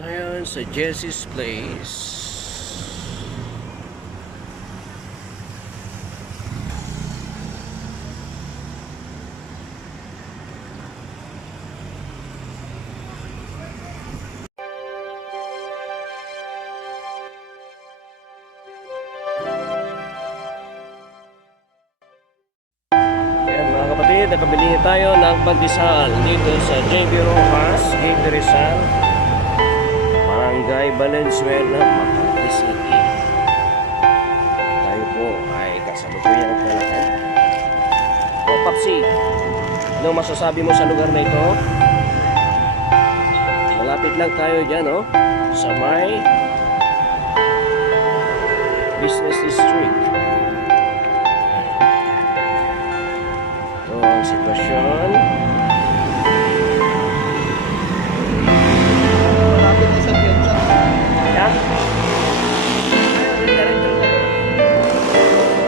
Ayun sa Jesse's Place. Ayan mga kapatid, nakabili tayo ng pandesal dito sa JB Rojas, Gate Rizal, Barangay Valenzuela, Makati City. Tayo po ay kasalukuyan at kalakan. O Papsi, ano masasabi mo sa lugar na ito? Malapit lang tayo dyan, oh, sa may business district. Ito ang sitwasyon. Malapit na sa Piensa. Yan.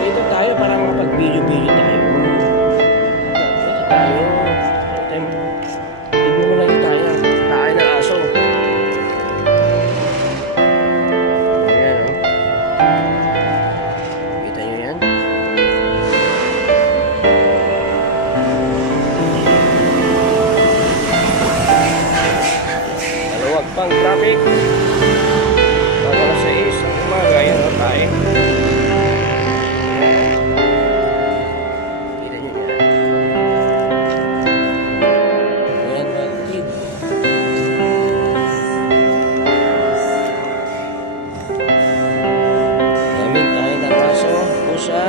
Dito tayo para makapag-video-video tayo. Dito tayo. Tignan mo lang yung tayo. Tayo ng aso. Ayan, oh. Kita nyo yan? Maluwag pang traffic. Bago na sa isang umaga, yan o tayo. Kita nyo yan. Ayan mga kapatid. Gamit tayo ng aso, pusa,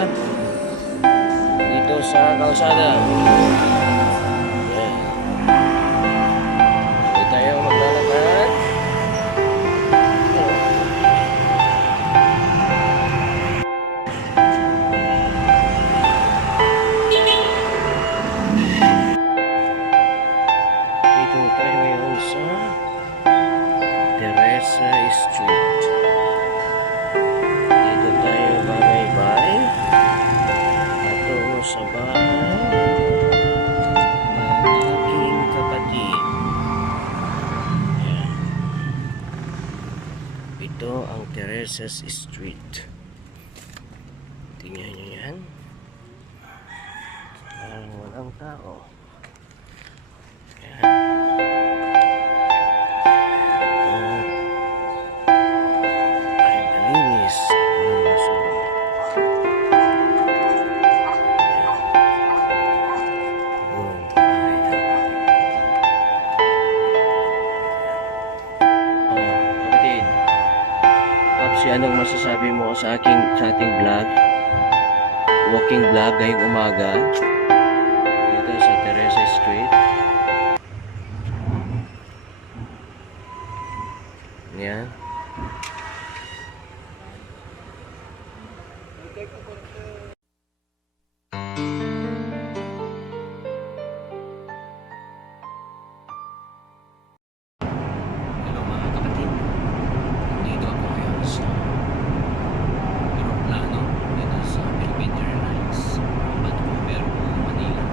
dito sa kalsada. Ayan. Hindi tayo maglalakad. Dito tayo ngayon sa Teresa Street. Dito tayo babay-bay patungo sa bahay ng aking kapatid. Ayan. Ito ang Teresa's Street. Tingnan nyo yan. Parang walang tao. Ayan. Ay, malinis. Walang basura. Buong bahay na. Kapatid, Papsi, anong masasabi mo sa ating vlog? Walking vlog ngayong umaga dito sa Teresa Street. Yan. Hello mga kapatid. Nandito ako ngayon sa aeroplano dito sa Philippine Airlines, Vancouver, Manila.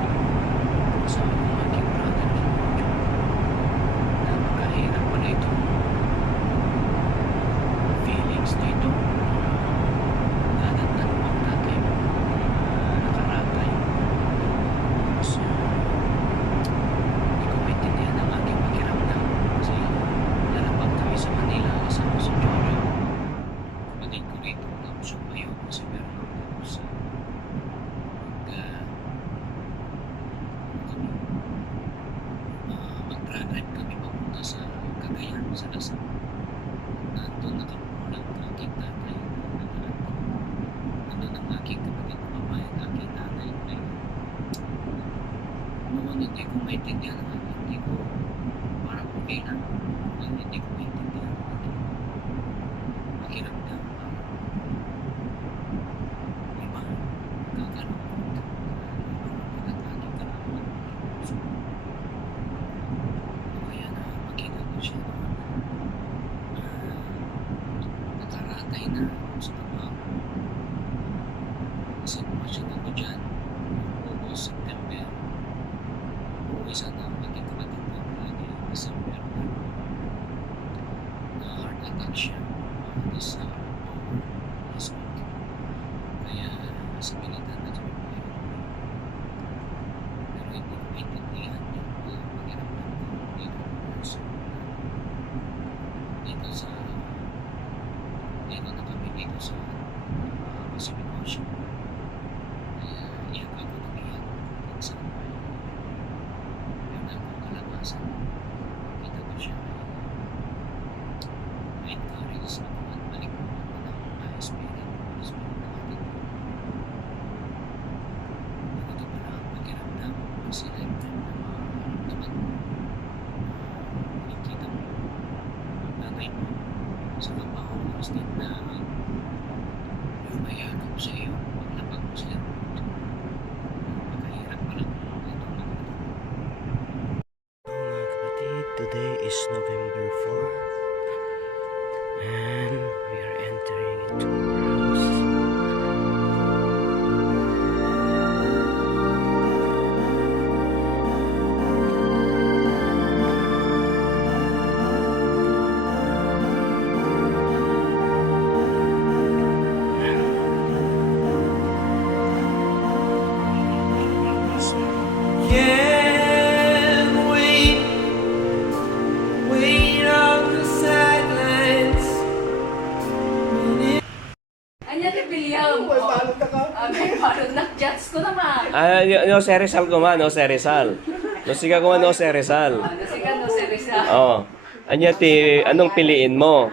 Kasama ng aking brother. Napakahirap pala ito. Feelings na ito. Nadatnan mo ang tatay mo. Nakaratay. So, hindi ko maintindihan ang aking pakiramdam. Kasi lalabag kami sa Manila kasama si Jojo. Kapatid ko rito. Tapos umayo kasi meron ako sa mag-drive kami papunta sa Cagayan, sa Lasal. Nandun nakamulang ang aking tatay. Nandun ang aking kapatid na babae, ang aking nanay. Noon hindi ko maintindihan ang aking, hindi ko parang okay na. Noon hindi ko maintindihan ang aking pakiramdam. Iba, nagkakalungkot. Nalulungkot ang aking karamdaman. So, kaya na makita ko siya noon. Nakaratay na sa trabaho. Kasi pumasyon ako dyan August, September. Uwi sana ang aking kapatid na lagi December. gagawin mo sa kapwa mo instead na lumayagap sa iyo paglapag mo sila. Magkahirap pa lang ito mga kapatid. Mga kapatid, today is November 4 and we are entering into our house. Can't wait on the sidelines. Anya ni William. May balot na ka. May parang na-judge ko naman. No si Rizal ko man, no si Rizal. No siga ko man, no si Rizal. Kasi ka no, Serisa. Oh. Anya ti, anong piliin mo?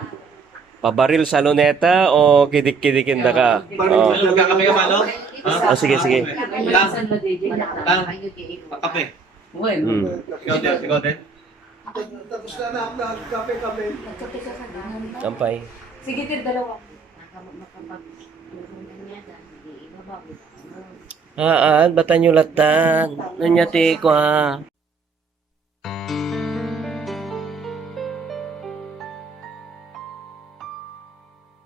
Pabaril sa luneta o kidik-kidikin da ka? Oh. Magkakape ka ba, no? Oh, sige, sige. Kape. Well, Hmm. Ikaw din? Tapos na kape-kape. Kampay. sige, tir dalawa. Batan nyo latan. Nunya ti ko ha.